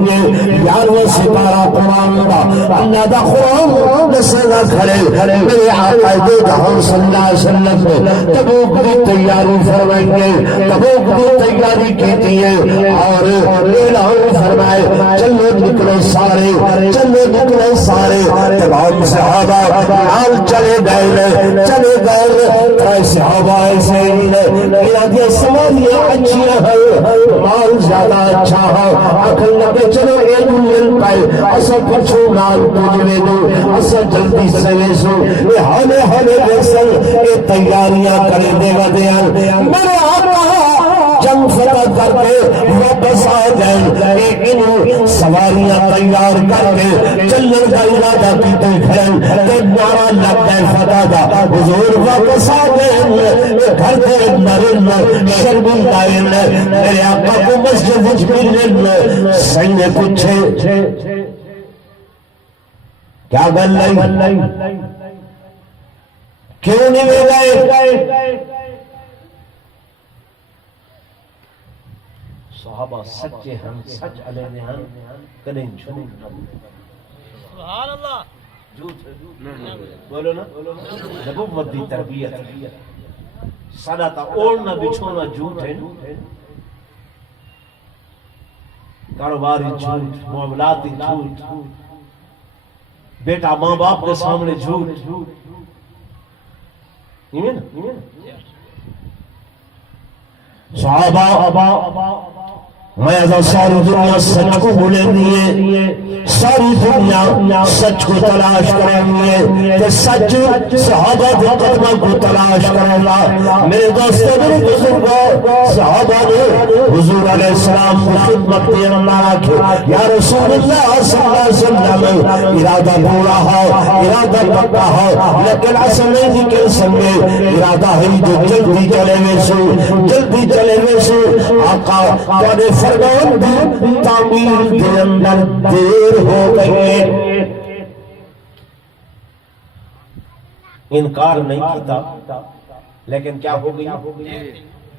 جھوٹیں گے یار وہ ستارہ قرآن دا اللہ دا قرآن دسنا کھڑے میرے آقا دو جہاں صلی اللہ علیہ وسلم نے تبوک کی تیاری فرمائیں گے تبوک کی تیاری کی ہے اور اعلان فرمائے چلو نکلے سارے تمام صحابہ نال چلے گئے صحابہ ایسے ہی سواریاں اچھیاں ہیں مال زیادہ اچھا ہے آخر لگے چلو ایک مل پائے اسا پچھو نال تجھوے دو اسا جلدی سے ویسو یہ ہمیں ویسل یہ تیاریاں کرے دے گا دیا میرے آقا جنگ فتح کر کے واپس آ جائیں ان سواریاں تیار کر کے چلن کا ارادہ کیتے کھڑن کہ نعرہ لگ گئے فتح دا حضور واپس آ گئے گھر کے نرن شرمندائن میرے آقا کو مسجد وچ ملن سنگ نے پوچھے کیا گل نہیں کیوں نہیں مل گئے صحابہ سچے ہم سچ علیہ نے ہم کدیں جھوٹ نہ سبحان اللہ جھوٹ بولو نا نبوت دی تربیت سادہ تا اوڑنا بچھونا جھوٹ ہے کاروباری جھوٹ معاملاتی جھوٹ بیٹا ماں باپ کے سامنے جھوٹ نہیں نا صحابہ میں ازا ساری دنیا سچ کو بولیں دیئے ساری دنیا سچ کو تلاش کریں گے کہ سچ صحابہ کے قدمہ کو تلاش کریں گا میرے دوستوں میرے بزرگوں صحابہ نے حضور علیہ السلام کو خدمت دے اللہ رکھے یا رسول اللہ صلی اللہ علیہ وسلم ارادہ پورا ہو ارادہ پکا ہو لیکن اصل نہیں ذکر سنگے ارادہ ہے جو جلدی چلے میں سو آقا تو فرمان دی تعمیر کے اندر دیر ہو گئی انکار نہیں کیتا لیکن کیا ہو گئی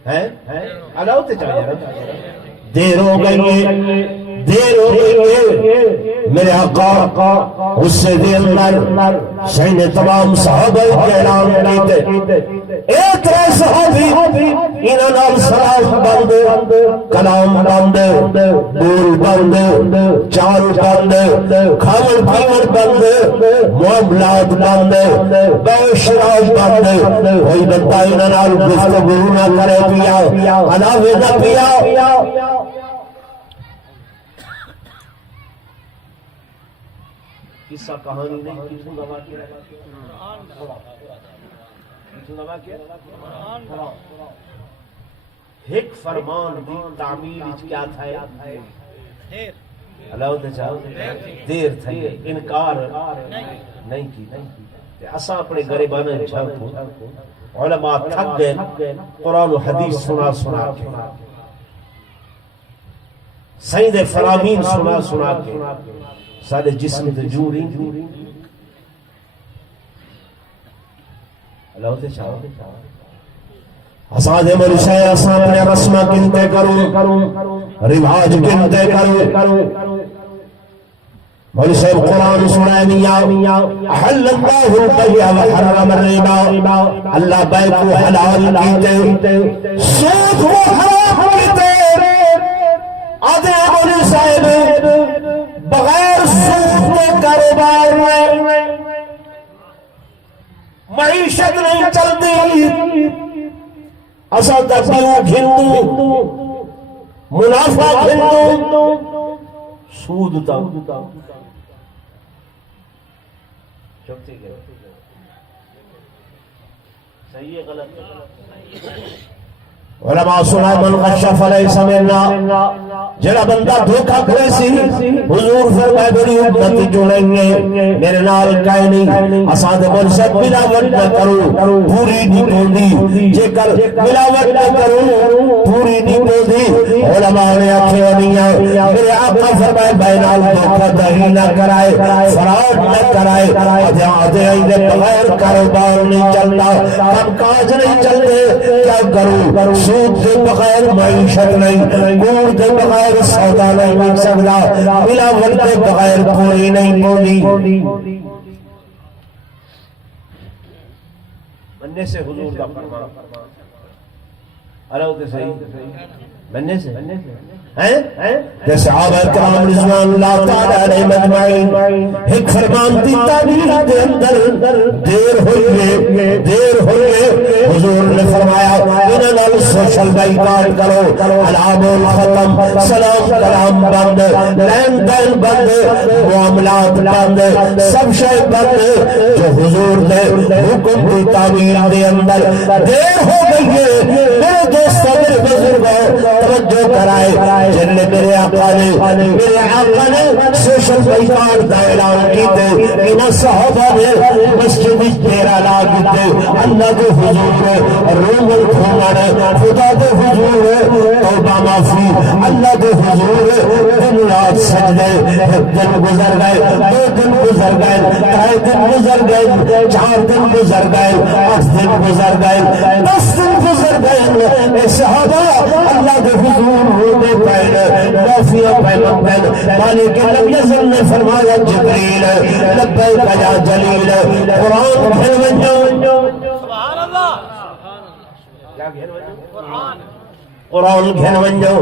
ہیں علاوہ تے چاہیے دیر ہو گئی میرے آقا اس سے دے اندر شہین تمام صحابہ کے اعلان کیتے ایک رہ صحابی انہاں نال سلام بند کلام بند بول بند چال بند کھاون پیون بند معاملات بند بے شراب بند کوئی بندہ انہاں نال گفتگو نہ کرے پیا علاوہ نہ پیا قصہ کہانی نہیں کتوں دوا کیا ایک فرمان دی تعمیر کیا تھا اللہ تے چاہو دیر تھی انکار نہیں کی اساں اپنے غریبانہ جھاکو علماء تھک گئے قرآن و حدیث سنا کے سید فرامین سنا کے سارے جسم تے جوڑی اللہ تے چاہو اساں دے مرشے اساں اپنے رسم کنتے کروں رواج کنتے کروں مرشے قرآن سنائے میاں احل اللہ البیع وحرم الربا اللہ بے کو حلال کیتے سود کو حرام کیتے آدھے مولی صاحب بغیر سود کے کاروبار میں معیشت نہیں چلتی اسا تفیو گھندو منافع گھندو سود تا چکتی گئے صحیح ہے غلط علماء سنا من غش فلیس منا جڑا بندہ دھوکا کرے سی حضور فرمائے میری امت جڑیں گے میرے نال کائے نہیں اساں دے مرشد ملاوٹ نہ کرو پوری نہیں ہوندی جے کر ملاوٹ نہ کرو پوری نہیں بولی علماء نے آنکھیں میاں میرے آقا فرمائے بینال دھوکہ دہی نہ کرائے فراڈ نہ کرائے آدھے آئینے بغیر کاروبار نہیں چلتا کم کاج نہیں چلتے کیا کروں سود دے بغیر معیشت نہیں گوڑ دے بغیر سودا نہیں مل سکتا ملاوٹ دے بغیر پوری نہیں بولی بننے سے حضور کا فرمان ارہو تے صحیح بننے سے کہ صحابہ کرام رضوان اللہ تعالیٰ علیہ مجمعین ایک فرمان دی تعبیر دے اندر دیر ہوئے حضور نے فرمایا انہاں نال سوشل بائیکاٹ کرو علام الختم سلام کلام بند لین دین بند معاملات بند سب شے بند جو حضور نے حکم دی تعبیر دے اندر دیر ہو گئی ہے میرے دوستوں میرے بزرگوں توجہ کرائے جن نے میرے آقا نے سوشل بائیکاٹ دا اعلان کیتے انہاں صحابہ نے مسجد تیرا لا کیتے اللہ دے حضور نے روم الکھومن خدا دے حضور نے توبہ معافی اللہ دے حضور نے دن رات سجدے دن گزر گئے 2 دن گزر گئے 3 دن گزر گئے 4 دن گزر گئے 8 دن گزر گئے 10 دن گزر گئے اے صحابہ اللہ دے حضور ہوتے معافیہ پیغمبر مالک لم یزل نے فرمایا جبریل لبیک یا جلیل قرآن گھر ونجو سبحان اللہ کیا گھر ونجو قرآن گھن ونجو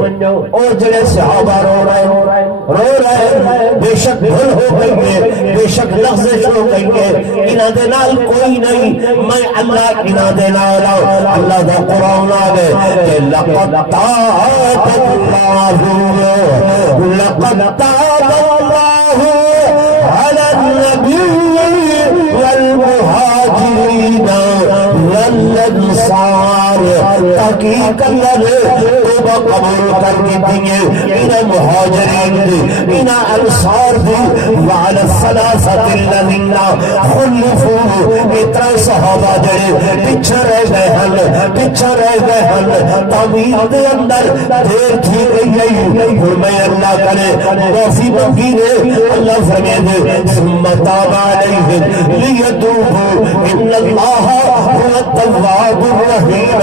اور جڑے صحابہ رو رہے بے شک بھول ہو گئی ہے بے شک لغزش ہو گئی ہے انہاں دے نال کوئی نہیں میں اللہ انہاں دے نال اللہ دا قرآن آگے کہ لقد تاب اللہ علی النبی والمہاجرین والانصار تحقیق اللہ نے توبہ قبول کر دیتی ہے انہیں مہاجرین دی انہیں انصار دی وعلى الثلاثة الذین خلفوا اتنا صحابہ جڑے پچھے رہ گئے ہن تعمیر دے اندر دیر تھی گئی اور میں اللہ کرے معافی مانگی نے اللہ فرمائے دے ثم تاب علیہم لیتوبوا ان اللہ هو التواب الرحیم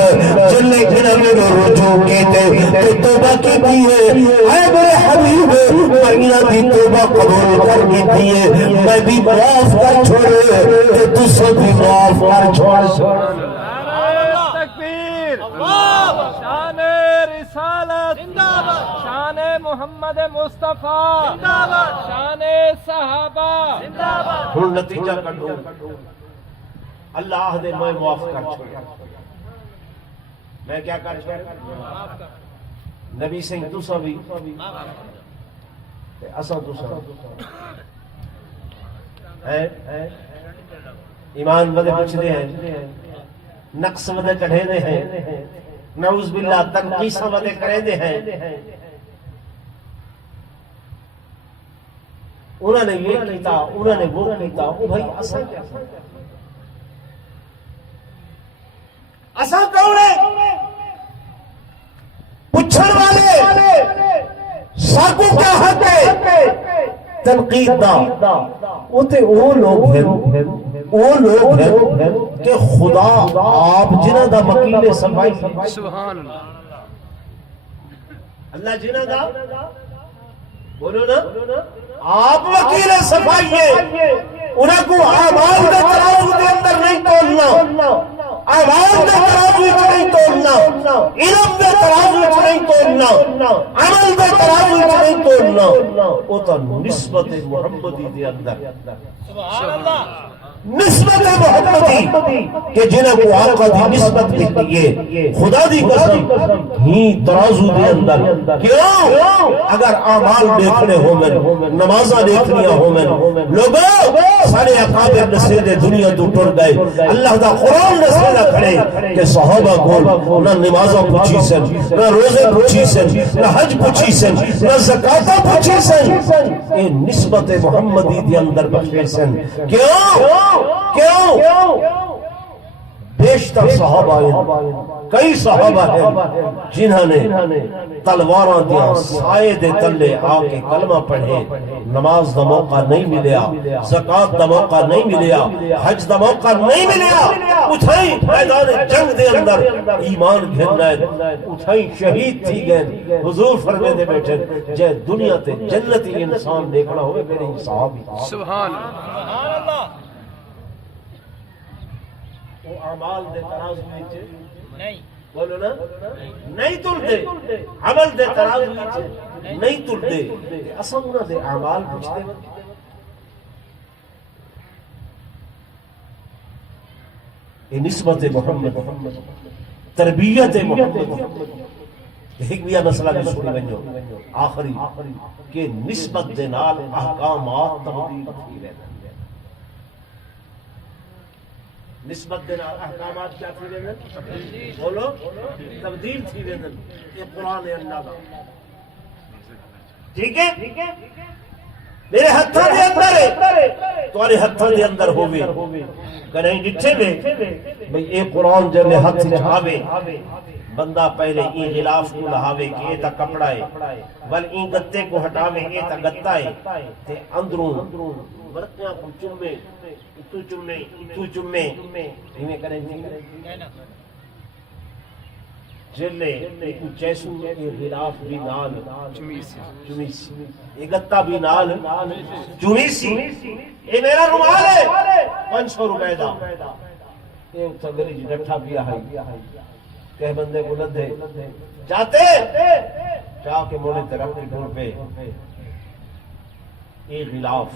جلے انہیں رجوع کیتے تو توبہ کی دیئے اے میرے حبیب میں انہاں دی توبہ قبول کر کی دیئے میں بھی معاف کر چھوڑے کہ تُسے بھی معاف کر چھوڑے تکبیر شان رسالت شان محمد مصطفیٰ شان صحابہ ہن نتیجہ کڈو اللہ دے میں معاف کر چھوڑے میں کیا کر چھوڑے نبی سنگھ تسا بھی اساں تسا ایمان ودے پوچھدے ہیں نقص ودے کڑھے دے ہیں نعوذ باللہ تنقیص ودے کرے دے ہیں انہوں نے یہ کیتا انہوں نے وہ کیتا او بھائی اساں کیا اساں کون ہے پوچھن والے ساکو کیا حق ہے تنقید دا اوتے وہ لوگ ہیں کہ خدا آپ جنہ دا وکیل صفائی سبحان اللہ اللہ جنہ دا بولو نا آپ وکیل صفائی ہے انہاں کو اعمال دے ترازو دے اندر نہیں تولنا اعمال دے ترازو وچ نہیں تولنا علم دے ترازو وچ نہیں تولنا عمل دے ترازو وچ نہیں تولنا او تا نسبت محمدی دے اندر سبحان اللہ نسبت محمدی کہ جنہاں کو آقا دی نسبت دیئے خدا دی قسم ہی ترازو دے اندر کیوں اگر اعمال دیکھنے ہو میں نمازہ دیکھنیا ہو میں لوگوں سارے اقابر نسل دے دنیا تو ٹر گئے اللہ دا قرآن نسل نہ کھڑے کہ صحابہ کول نہ نمازہ پوچھی سن نہ روزے پوچھی سن نہ حج پوچھی سن نہ زکاة پوچھی سن اے نسبت محمدی دے اندر بخشے سن کیوں بیشتر صحابہ ہیں، کئی صحابہ ہیں جنہوں نے تلواراں دیاں سائے دے تلے آ کے کلمہ پڑھے، نماز دا موقع نہیں ملیا، زکات دا موقع نہیں ملیا، حج دا موقع نہیں ملیا، اتھائی میدان جنگ دے اندر ایمان گھرنا ہے، اتھائی شہید تھی گئے۔ حضور فرمے دے بیٹھے جے دنیا تے جنتی انسان دیکھنا ہوئے میرے صحابی سبحان اللہ وہ اعمال دے ترازو وچ نہیں بولو نا نہیں تلدے، عمل دے ترازو وچ نہیں تلدے، اساں انہاں دے اعمال پوچھتے یہ نسبت محمد، تربیت محمد۔ ایک بھی مسئلہ بھی سنی بنجو آخری کہ نسبت دے نال احکامات تبدیل تھی رہنا، نسبت دے نال احکامات کیا تھی رہنا؟ بولو تبدیل تھی رہنا۔ یہ قرآن اللہ دا ٹھیک ہے، میرے ہتھاں دے اندر ہے، تمہارے ہتھاں دے اندر ہووے کہیں ڈٹھے وے بھئی اے قرآن جلے ہتھ چاہوے، بندہ پہلے این غلاف کو لہاوے کہ اے تا کپڑا ہے، بل این گتے کو ہٹاوے اے تا گتا ہے، تے اندروں برتیاں کو چمے، اتو چمے، اتو چمے، ہمیں کریں جلے اتو چیسو اے غلاف بھی نال چمیسی، اے گتا بھی نال چمیسی، اے میرا رومال ہے 500 روپے دا، اے اتھا گلی جی ڈٹھا بھی آئی کہ بندے کو لدھے جاتے چاہ کے موڑے ترقی ڈھول پہ یہ غلاف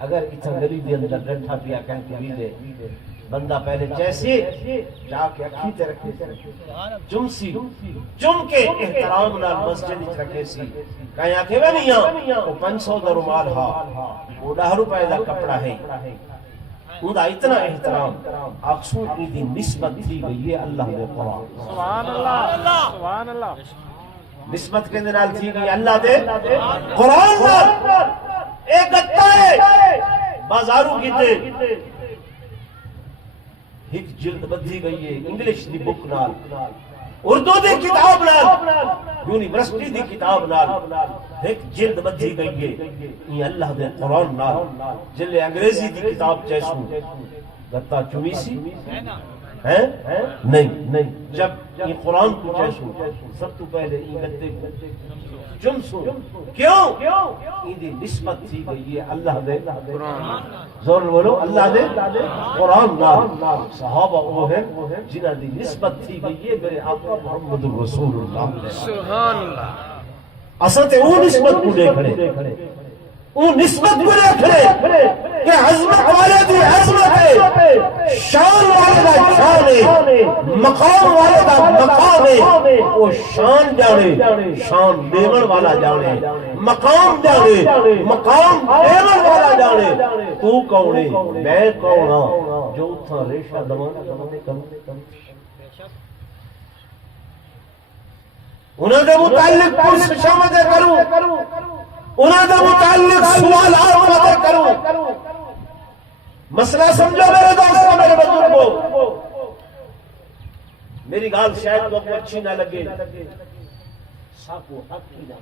اگر اتھا گلی دی اندر ڈنٹھا پیا کہیں کہ بھی دے بندہ پہلے جیسے چاہ کے اکھی تے رکھے جمسی جم کے احترام نال مسجد اچ رکھے سی کہیں آکھے وے میاں وہ 500 دا رومال ہا وہ 10 روپے دا کپڑا ہے، اُنہا اتنا احترام اکسو ایدی نسبت تھی گئی ہے اللہ دے قرآن، سبحان اللہ سبحان اللہ، نسبت کے دنال تھی گئی اللہ دے قرآن نال۔ ایک گتا ہے بازاروں کی دے ایک جلد بدھی گئی ہے انگلش دی بک نال، اردو دی کتاب نال، یونیورسٹی دی کتاب نال ایک جلد بدھی گئی ہے یہ اللہ دے قرآن نال، جلے انگریزی دی کتاب چیسوں گتا چمیسی ہے نہیں، جب یہ قرآن کو چیسوں سب تو پہلے یہ گتے چمسوں، کیوں یہ نسبت تھی گئی ہے اللہ دے قرآن، زور بولو اللہ دے قرآن نال۔ صحابہ وہ ہیں جنہاں دی نسبت تھی گئی ہے میرے آقا محمد رسول اللہ سبحان اللہ، اصل تے وہ نسبت کو دیکھنے، وہ نسبت کو دیکھنے کہ عظمت والے دی عظمت ہے، شان والے دا شان ہے، مقام والے دا مقام ہے، وہ شان جانے شان دیون والا جانے، مقام جانے مقام دیون والا جانے۔ تو کون ہے میں کون ہاں جو اتھا ریشہ دمانے کروں، انہوں نے متعلق پرس شامت کروں، انہوں نے متعلق سوال آمد کروں۔ مسئلہ سمجھو میرے دوستوں میرے بزرگوں، میری گال شاید کو اچھی نہ لگے، ساکو حق کی نہ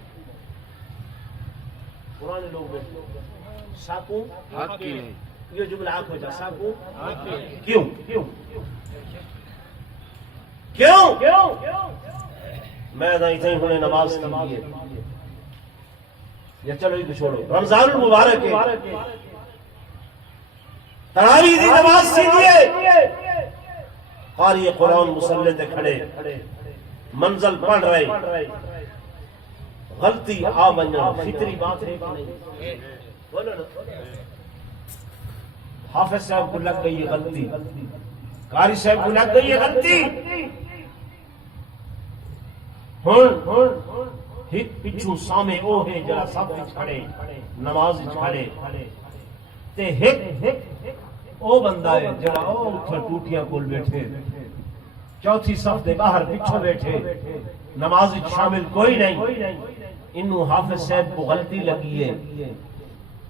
پرانے لوگ میں ساکو حق کی نہیں، یہ جملہ آنکھ ہو جا ساکو کیوں کیوں میں اتنی ہونے نماز کی ہے یا چلو یہ چھوڑو، رمضان المبارک ہے تراویح دی نماز سیدھیے، قاری قرآن مصلی تے کھڑے منزل پڑھ رہے، غلطی آ بننا فطری بات ہے کہ نہیں؟ بولو نا، حافظ صاحب کو لگ گئی ہے غلطی، قاری صاحب کو لگ گئی ہے غلطی، ہت پچھو سامے او ہے جڑا سب کھڑے نماز کھڑے تے ہک او بندہ ہے جڑا او اتھر ٹوٹیاں کول بیٹھے، چوتھی صف دے باہر پچھو بیٹھے، نماز شامل کوئی نہیں، انہوں حافظ صاحب کو غلطی لگی ہے،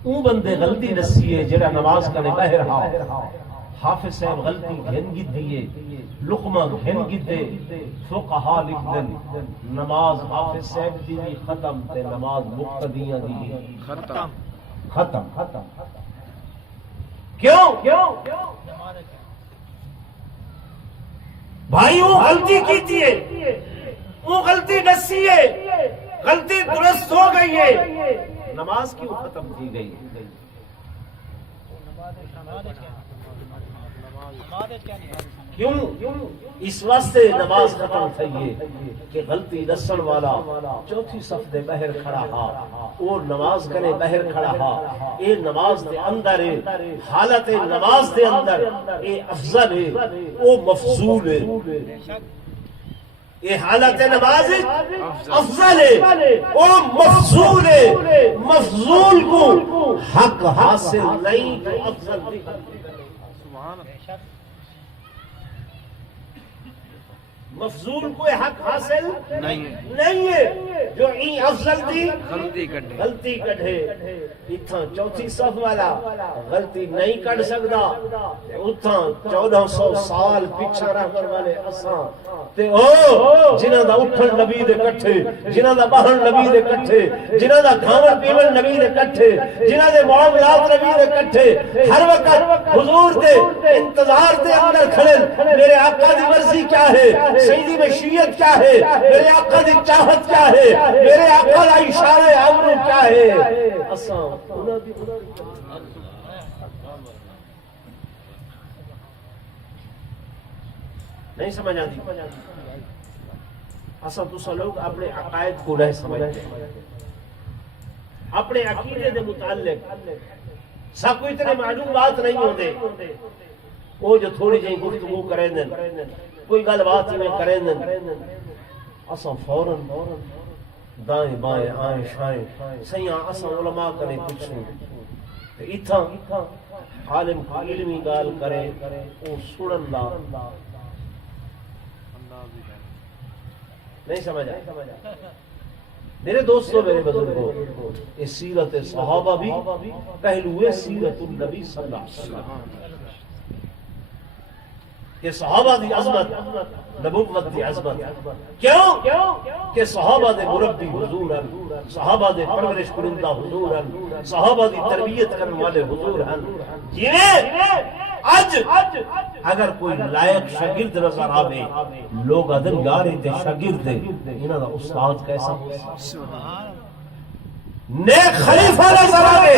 اون بندے غلطی نسی ہے جڑا نماز کرنے باہر ہاں، حافظ صاحب غلطی گھن گدیے لقمہ گھن گدے فقہا لکھ دن نماز حافظ صاحب دی بھی ختم تے نماز مقتدیاں دی بھی ختم ختم کیوں بھائی وہ غلطی کیتی ہے وہ غلطی دسی ہے غلطی درست ہو گئی ہے نماز کیوں ختم کی گئی کیوں اس واسطے نماز ختم تھئی کہ غلطی دسن والا چوتھی صف دے بہر کھڑا ہا اور نماز کرے بہر کھڑا ہا اے نماز دے اندر ہے حالت نماز دے اندر اے افضل ہے او مفضول ہے یہ حالت نماز افضل ہے او مفضول ہے مفضول کو حق حاصل نہیں تو افضل نہیں مفضول کو حق حاصل نہیں ہے جو این افضل دی غلطی کٹھے اتھاں چوتھی صف والا غلطی نہیں کٹ سکتا اتھاں 1400 سال پیچھے رہ کر والے اساں تے او جنہاں دا اٹھن نبی دے کٹھے جنہاں دا بہن نبی دے کٹھے جنہاں دا کھاون پیون نبی دے کٹھے جنہاں دے معاملات نبی دے کٹھے ہر وقت حضور دے انتظار دے اندر کھڑے میرے آقا دی مرضی کیا ہے سیدی مشیت کیا ہے میرے آقا دی چاہت کیا ہے میرے آقا دا اشارہ امر کیا ہے اساں انہاں دی نہیں سمجھ آتی اصل تو لوگ اپنے عقائد کو نہیں سمجھتے اپنے عقیدے دے متعلق سب کو اتنے معلوم بات نہیں ہوتے وہ جو تھوڑی جہی گفتگو کریں دن کوئی گل بات میں کریں دن اصل فوراً دائیں بائیں آئیں شائیں سیاں اصل علماء کریں پوچھیں اتھاں عالم علمی گال کرے وہ سنن لا نہیں سمجھا میرے دوستوں میرے بزرگوں اس سیرت صحابہ بھی پہلو ہے سیرت النبی صلی اللہ علیہ وسلم کہ صحابہ دی عظمت نبوت دی عظمت کیوں کہ صحابہ دے مربی حضور ہیں صحابہ دے پرورش کنندہ حضور ہیں صحابہ دی تربیت کرنے والے حضور ہیں جنہیں آج اگر کوئی لائق شاگرد نظر آوے لوگ ادھر یارے تے شاگرد دے انہاں دا استاد کیسا نیک خلیفہ نظر آوے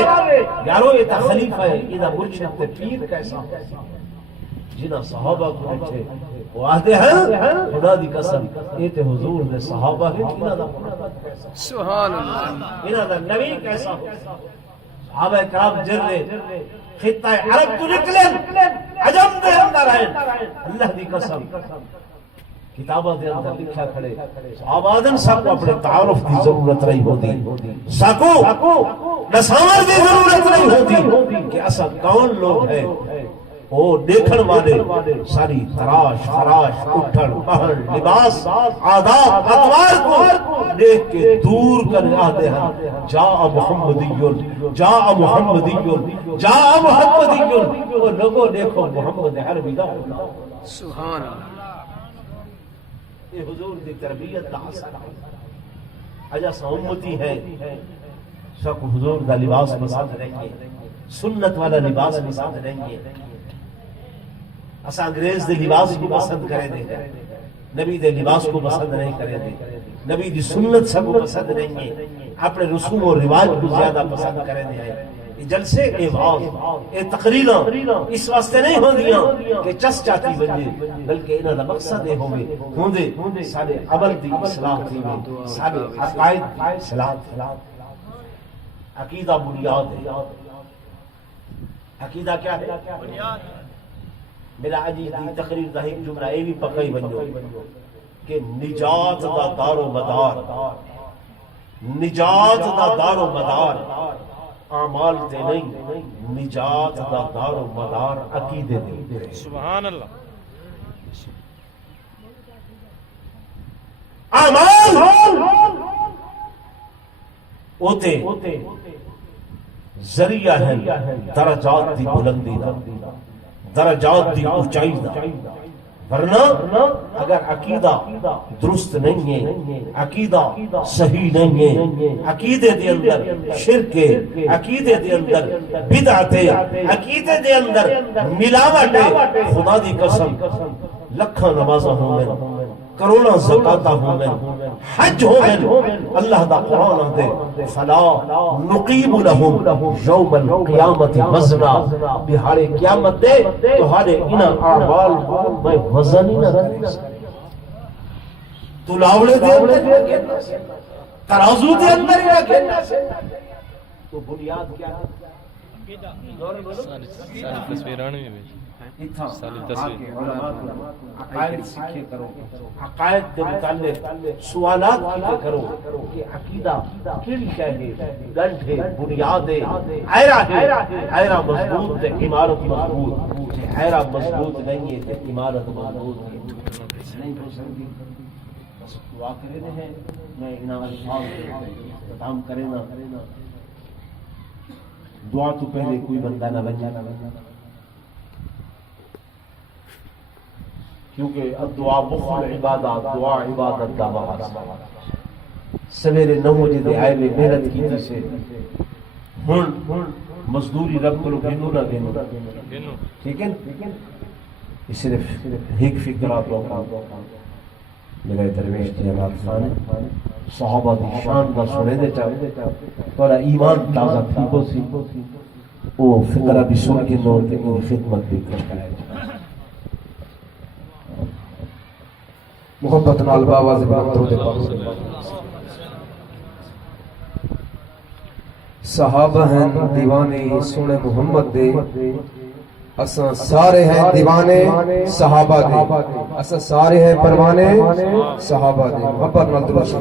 یارو یہ تا خلیفہ ہے انہاں مرشد تے پیر کیسا جنہاں صحابہ کو رکھے وہ آتے ہیں خدا دی قسم یہ تے حضور دے صحابہ ہیں انہاں دا محمد کیسا سبحان اللہ انہاں دا نبی کیسا صحابہ کرام جرے خطہ عرب تو نکلیں عجم دے اندر آئیں اللہ دی قسم کتابہ دے اندر لکھا کھڑے صحابہ آدم سب کو اپنے تعارف دی ضرورت رہی ہوتی ساکو نسامر دی ضرورت رہی ہوتی کہ ایسا کون لوگ ہیں وہ دیکھن والے ساری تراش فراش اٹھن پہن لباس آداب اطوار کو دیکھ کے دور کر آتے ہیں جاء محمدیون جاء محمدیون جاء محمدیون وہ لوگوں دیکھو محمد عربی دا سبحان اللہ یہ حضور دی تربیت دا اثر ہے اجا سا امتی ہے سب حضور دا لباس پسند نہیں ہے سنت والا لباس پسند نہیں ہے اسا انگریز دے لباس کو پسند کرے دے نبی دے لباس کو پسند نہیں کرے دے نبی دی سنت سب کو پسند نہیں ہے اپنے رسوم و رواج کو زیادہ پسند کرے دے یہ جلسے اے واز اے تقریرہ اس واسطے نہیں ہو دیا کہ چس چاتی بنجے بلکہ انہاں دا مقصد اے ہوئے ہوندے سارے عمل دی اصلاح تھی سارے عقائد دی اصلاح تھی عقیدہ بنیاد ہے عقیدہ کیا ہے میرا عجیب دی تقریر دا ایک جملہ اے بھی پکئی بنجو کہ نجات دا دار و مدار نجات دا دار و مدار اعمال تے نہیں نجات دا دار و مدار عقیدے دے سبحان اللہ اعمال ہوتے ذریعہ ہیں درجات دی بلندی دا درجات دی اونچائی دا، ورنہ اگر عقیدہ درست نہیں ہے، عقیدہ صحیح نہیں ہے، عقیدے دے اندر شرک ہے، عقیدے دے اندر بدعت ہے، عقیدے دے اندر ملاوٹ ہے، خدا دی قسم لکھاں نمازاں ہوں میں، کروڑاں زکاتاں ہوں میں، حج ہوں میں، اللہ دا قرآن دے فلا نقیم لہم یوم القیامت وزنا، بہارے قیامت دے تو ہارے انہاں اعمال میں وزن ہی نہ کرے، تو لاولے دے اندر ترازو دے اندر ہی نہ کرے، تو بنیاد کیا ہے؟ ساری تصویران میں بھی عقائد سیکھے کرو، عقائد کے متعلق سوالات کیے کرو کہ عقیدہ کیڑی ہے، گنڈ ہے، بنیاد ہے، عیرہ ہے، عیرہ مضبوط ہے، عمارت مضبوط، عیرہ مضبوط نہیں ہے تو عمارت مضبوط نہیں ہو سکتی۔ بس دعا کرے ہیں، میں انہاں الفاظ اختتام کرے نا، دعا تو پہلے کوئی بندہ نہ بن جانا، کیونکہ الدعا مخل عبادات، دعا عبادت دا باعث سویرے 9 بجے دے آئے میں محنت کی تھی سے ہن مزدوری رب کرو گنو نہ گنو، ٹھیک ہے، یہ صرف ایک فکرات ہوگا میرے درویش جناب خان صحابہ دی شان دا سنے دے چاہے تھوڑا ایمان تازہ تھی کو سی وہ فکرہ بھی سن کے نور تے کی خدمت بھی کرتا ہے۔ محبت نال باواز بانتوں دے پاس صحابہ ہیں دیوانے سنے محمد دے، اساں سارے ہیں دیوانے صحابہ دے، اساں سارے ہیں پروانے صحابہ دے، محبت نال درست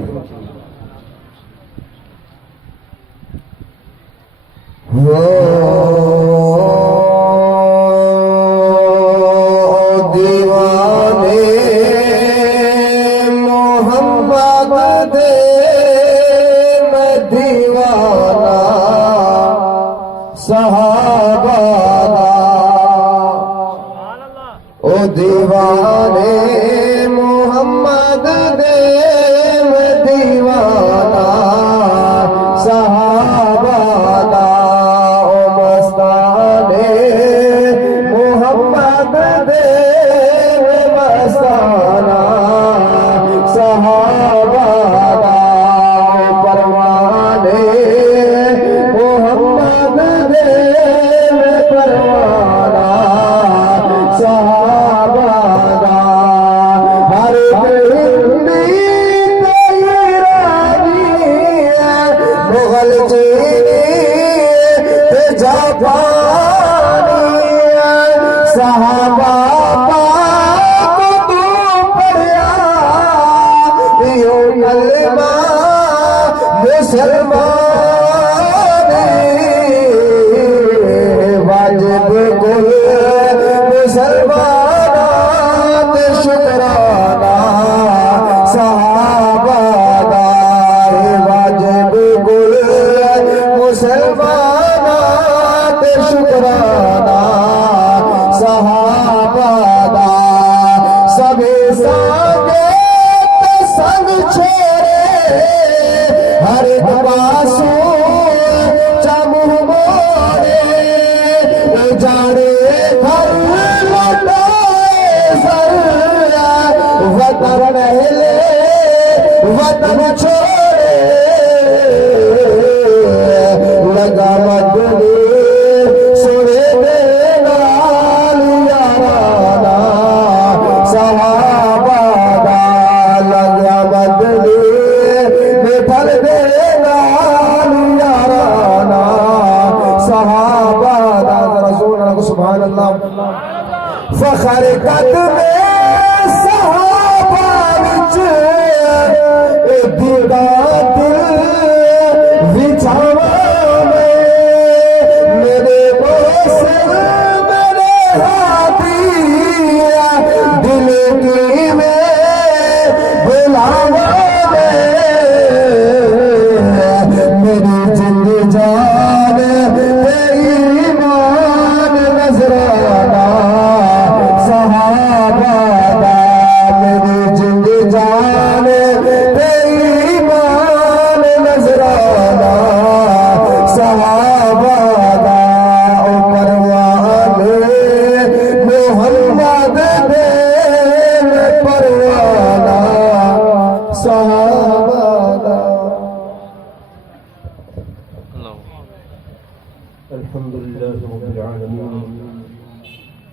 فخر قدم صحابہ وچ دیدا دل وچھاوا میرے بوسر میرے ہاتھی دل کی میں بلاوا میری زند جان ایمان نظرانہ صحابہ دا او پروان محمد دے پروانا صحابہ دا الحمد لله رب العالمين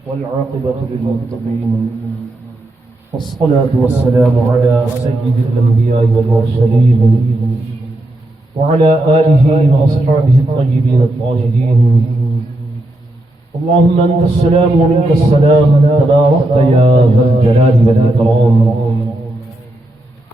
والعاقبة للمتقين والصلاة والسلام على سيد الأنبياء والمرسلين وعلى آله وأصحابه الطيبين الطاهرين اللهم أنت السلام ومنك السلام تباركت يا ذا الجلال والإكرام